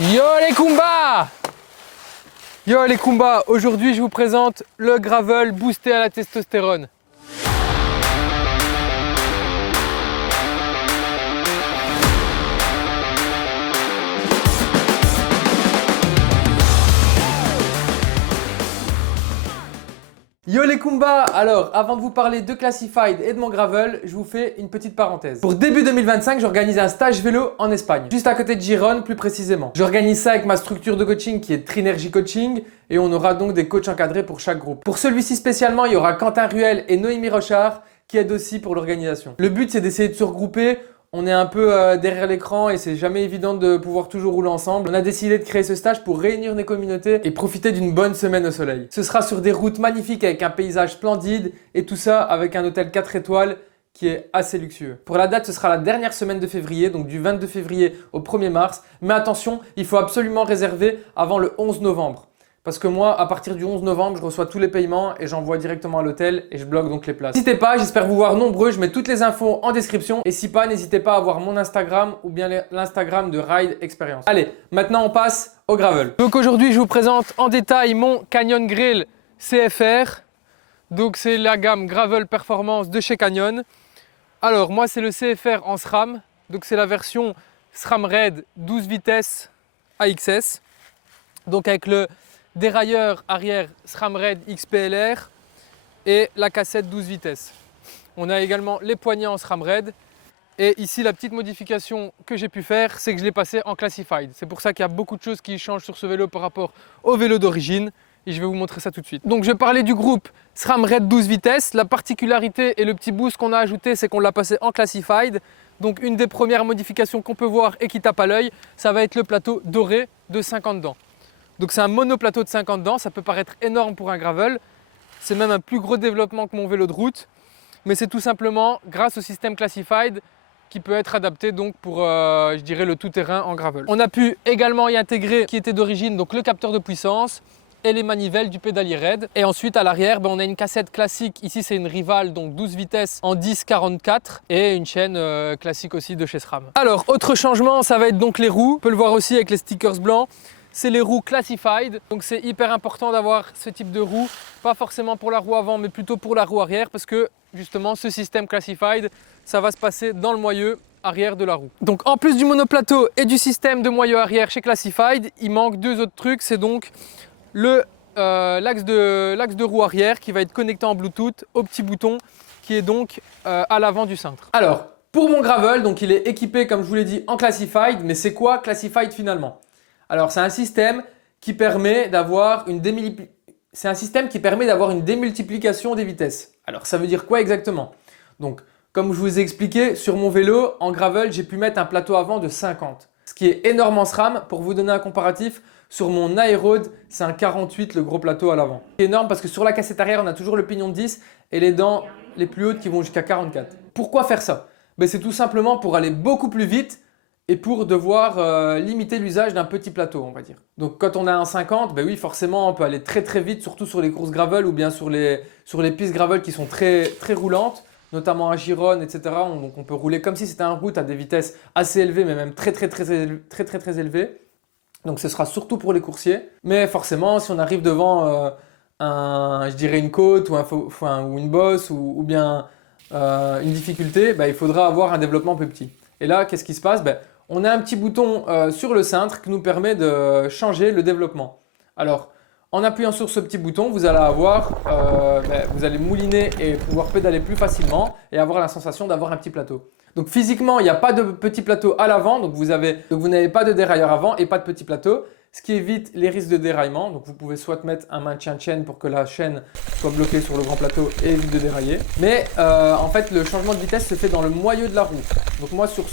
Yo les Kumba! Yo les Kumba, aujourd'hui je vous présente le gravel boosté à la testostérone. Yo les Kumba! Alors, avant de vous parler de Classified et de mon gravel, je vous fais une petite parenthèse. Pour début 2025, j'organise un stage vélo en Espagne, juste à côté de Gijón plus précisément. J'organise ça avec ma structure de coaching qui est Trinergy Coaching et on aura donc des coachs encadrés pour chaque groupe. Pour celui-ci spécialement, il y aura Quentin Ruel et Noémie Rochard qui aident aussi pour l'organisation. Le but, c'est d'essayer de se regrouper. On est un peu derrière l'écran et c'est jamais évident de pouvoir toujours rouler ensemble. On a décidé de créer ce stage pour réunir nos communautés et profiter d'une bonne semaine au soleil. Ce sera sur des routes magnifiques avec un paysage splendide et tout ça avec un hôtel 4 étoiles qui est assez luxueux. Pour la date, ce sera la dernière semaine de février, donc du 22 février au 1er mars. Mais attention, il faut absolument réserver avant le 11 novembre. Parce que moi, à partir du 11 novembre, je reçois tous les paiements et j'envoie directement à l'hôtel et je bloque donc les places. N'hésitez pas, j'espère vous voir nombreux. Je mets toutes les infos en description. Et si pas, n'hésitez pas à voir mon Instagram ou bien l'Instagram de Ride Experience. Allez, maintenant on passe au gravel. Donc aujourd'hui, je vous présente en détail mon Canyon Grail CFR. Donc c'est la gamme Gravel Performance de chez Canyon. Alors moi, c'est le CFR en SRAM. Donc c'est la version SRAM Raid 12 vitesses AXS. Donc avec le dérailleur arrière SRAM Raid XPLR et la cassette 12 vitesses. On a également les poignées en SRAM Raid. Et ici, la petite modification que j'ai pu faire, c'est que je l'ai passé en Classified. C'est pour ça qu'il y a beaucoup de choses qui changent sur ce vélo par rapport au vélo d'origine. Et je vais vous montrer ça tout de suite. Donc je vais parler du groupe SRAM Raid 12 vitesses. La particularité et le petit boost qu'on a ajouté, c'est qu'on l'a passé en Classified. Donc une des premières modifications qu'on peut voir et qui tape à l'œil, ça va être le plateau doré de 50 dents. Donc c'est un monoplateau de 50 dents, ça peut paraître énorme pour un gravel. C'est même un plus gros développement que mon vélo de route. Mais c'est tout simplement grâce au système Classified qui peut être adapté donc pour, je dirais, le tout-terrain en gravel. On a pu également y intégrer, qui était d'origine, donc le capteur de puissance et les manivelles du pédalier raid. Et ensuite à l'arrière, on a une cassette classique. Ici c'est une Rival, donc 12 vitesses en 10-44 et une chaîne classique aussi de chez SRAM. Alors autre changement, ça va être donc les roues. On peut le voir aussi avec les stickers blancs. C'est les roues Classified, donc c'est hyper important d'avoir ce type de roue, pas forcément pour la roue avant, mais plutôt pour la roue arrière, parce que justement ce système Classified, ça va se passer dans le moyeu arrière de la roue. Donc en plus du monoplateau et du système de moyeu arrière chez Classified, il manque deux autres trucs, c'est donc l'axe de roue arrière qui va être connecté en Bluetooth au petit bouton qui est donc à l'avant du cintre. Alors, pour mon gravel, donc il est équipé comme je vous l'ai dit en Classified, mais c'est quoi Classified finalement? Alors, c'est un système qui permet d'avoir une démultiplication des vitesses. Alors, ça veut dire quoi exactement? Donc, comme je vous ai expliqué, sur mon vélo, en gravel, j'ai pu mettre un plateau avant de 50. Ce qui est énorme en SRAM. Pour vous donner un comparatif, sur mon Aeroad, c'est un 48 le gros plateau à l'avant. C'est énorme parce que sur la cassette arrière, on a toujours le pignon de 10 et les dents les plus hautes qui vont jusqu'à 44. Pourquoi faire ça? C'est tout simplement pour aller beaucoup plus vite et pour devoir limiter l'usage d'un petit plateau, on va dire. Donc quand on a un 50, oui, forcément, on peut aller très très vite, surtout sur les courses gravel ou bien sur les pistes gravel qui sont très, très roulantes, notamment à Gijón, etc. Donc on peut rouler comme si c'était en route à des vitesses assez élevées, mais même très élevées. Donc ce sera surtout pour les coursiers. Mais forcément, si on arrive devant je dirais une côte ou une bosse ou bien une difficulté, il faudra avoir un développement plus petit. Et là, qu'est-ce qui se passe? On a un petit bouton sur le cintre qui nous permet de changer le développement. Alors, en appuyant sur ce petit bouton, vous allez vous allez mouliner et pouvoir pédaler plus facilement et avoir la sensation d'avoir un petit plateau. Donc physiquement, il n'y a pas de petit plateau à l'avant, donc vous n'avez pas de dérailleur avant et pas de petit plateau, ce qui évite les risques de déraillement. Donc vous pouvez soit mettre un maintien de chaîne pour que la chaîne soit bloquée sur le grand plateau et évite de dérailler. Mais en fait, le changement de vitesse se fait dans le moyeu de la roue. Donc moi, sur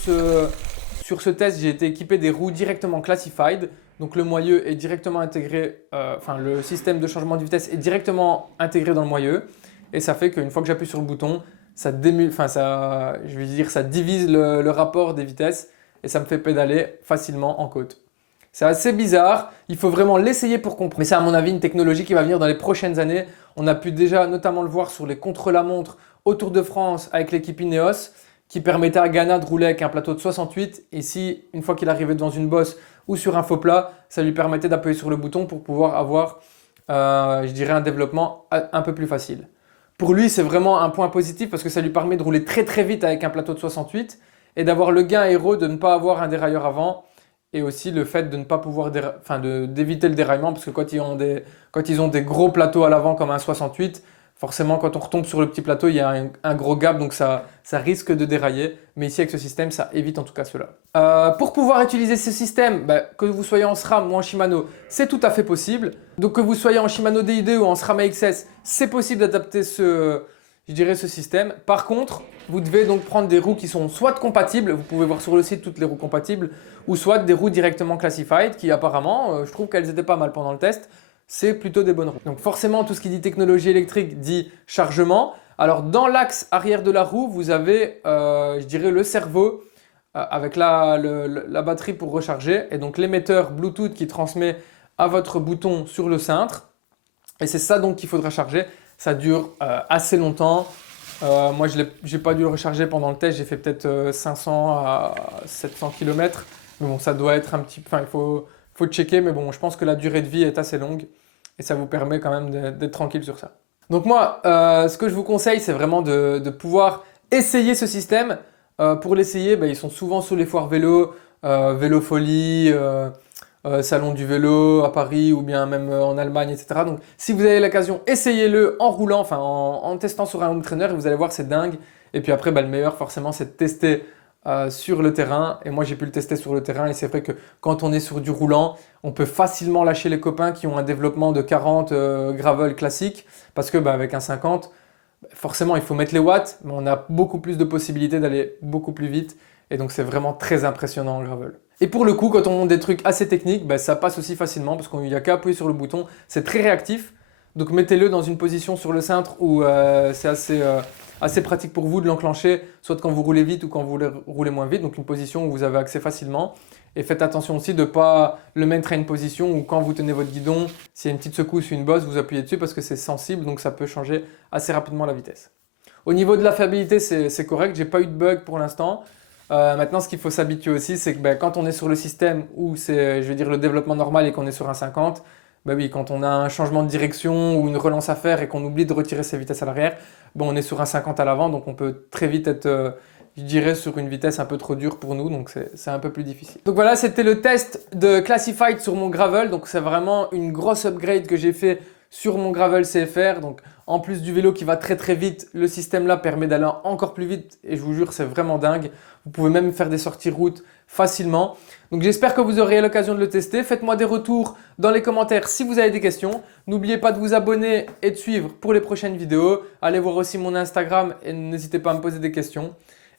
ce test, j'ai été équipé des roues directement Classified. Donc le moyeu est directement intégré, le système de changement de vitesse est directement intégré dans le moyeu. Et ça fait qu'une fois que j'appuie sur le bouton, ça divise le rapport des vitesses et ça me fait pédaler facilement en côte. C'est assez bizarre, il faut vraiment l'essayer pour comprendre. Mais c'est à mon avis une technologie qui va venir dans les prochaines années. On a pu déjà notamment le voir sur les contre-la-montre au Tour de France avec l'équipe Ineos. qui permettait à Ghana de rouler avec un plateau de 68. Et si, une fois qu'il arrivait dans une bosse ou sur un faux plat, ça lui permettait d'appuyer sur le bouton pour pouvoir avoir, je dirais, un développement un peu plus facile. Pour lui, c'est vraiment un point positif parce que ça lui permet de rouler très très vite avec un plateau de 68 et d'avoir le gain aéro de ne pas avoir un dérailleur avant et aussi le fait de ne pas pouvoir d'éviter le déraillement parce que quand ils ont des gros plateaux à l'avant comme un 68, forcément quand on retombe sur le petit plateau, il y a un gros gap donc ça risque de dérailler. Mais ici avec ce système, ça évite en tout cas cela. Pour pouvoir utiliser ce système, que vous soyez en SRAM ou en Shimano, c'est tout à fait possible. Donc que vous soyez en Shimano DID ou en SRAM AXS, c'est possible d'adapter ce système. Par contre, vous devez donc prendre des roues qui sont soit compatibles, vous pouvez voir sur le site toutes les roues compatibles, ou soit des roues directement classified qui apparemment, je trouve qu'elles étaient pas mal pendant le test, c'est plutôt des bonnes roues. Donc forcément, tout ce qui dit technologie électrique dit chargement. Alors dans l'axe arrière de la roue, vous avez, je dirais, le cerveau avec la batterie pour recharger et donc l'émetteur Bluetooth qui transmet à votre bouton sur le cintre. Et c'est ça donc qu'il faudra charger. Ça dure assez longtemps. Moi, je n'ai pas dû le recharger pendant le test. J'ai fait peut-être 500 à 700 km. Mais bon, ça doit être un petit peu... Enfin, il faut checker. Mais bon, je pense que la durée de vie est assez longue. Et ça vous permet quand même d'être tranquille sur ça. Donc moi, ce que je vous conseille, c'est vraiment de pouvoir essayer ce système. Pour l'essayer, ils sont souvent sur les foires vélo, Vélo Folie, Salon du vélo à Paris ou bien même en Allemagne, etc. Donc si vous avez l'occasion, essayez-le en roulant, enfin en testant sur un home trainer et vous allez voir, c'est dingue. Et puis après, le meilleur forcément, c'est de tester sur le terrain. Et moi, j'ai pu le tester sur le terrain et c'est vrai que quand on est sur du roulant, on peut facilement lâcher les copains qui ont un développement de 40 gravel classique parce que avec un 50, forcément, il faut mettre les watts, mais on a beaucoup plus de possibilités d'aller beaucoup plus vite. Et donc, c'est vraiment très impressionnant en gravel. Et pour le coup, quand on monte des trucs assez techniques, ça passe aussi facilement parce qu'il n'y a qu'à appuyer sur le bouton. C'est très réactif. Donc, mettez-le dans une position sur le cintre où c'est assez pratique pour vous de l'enclencher, soit quand vous roulez vite ou quand vous roulez moins vite. Donc, une position où vous avez accès facilement. Et faites attention aussi de ne pas le mettre à une position où quand vous tenez votre guidon, s'il y a une petite secousse ou une bosse, vous appuyez dessus parce que c'est sensible, donc ça peut changer assez rapidement la vitesse. Au niveau de la fiabilité, c'est correct, j'ai pas eu de bug pour l'instant. Maintenant, ce qu'il faut s'habituer aussi, c'est que quand on est sur le système où c'est, je veux dire, le développement normal et qu'on est sur un 50, oui, quand on a un changement de direction ou une relance à faire et qu'on oublie de retirer ses vitesses à l'arrière, on est sur un 50 à l'avant, donc on peut très vite être... je dirais sur une vitesse un peu trop dure pour nous, donc c'est un peu plus difficile. Donc voilà, c'était le test de Classified sur mon gravel. Donc c'est vraiment une grosse upgrade que j'ai fait sur mon gravel CFR. Donc en plus du vélo qui va très très vite, le système là permet d'aller encore plus vite et je vous jure, c'est vraiment dingue. Vous pouvez même faire des sorties route facilement. Donc j'espère que vous aurez l'occasion de le tester. Faites-moi des retours dans les commentaires si vous avez des questions. N'oubliez pas de vous abonner et de suivre pour les prochaines vidéos. Allez voir aussi mon Instagram et n'hésitez pas à me poser des questions.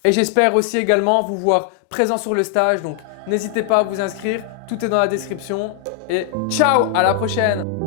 Et j'espère aussi également vous voir présent sur le stage, donc n'hésitez pas à vous inscrire, tout est dans la description. Et ciao, à la prochaine!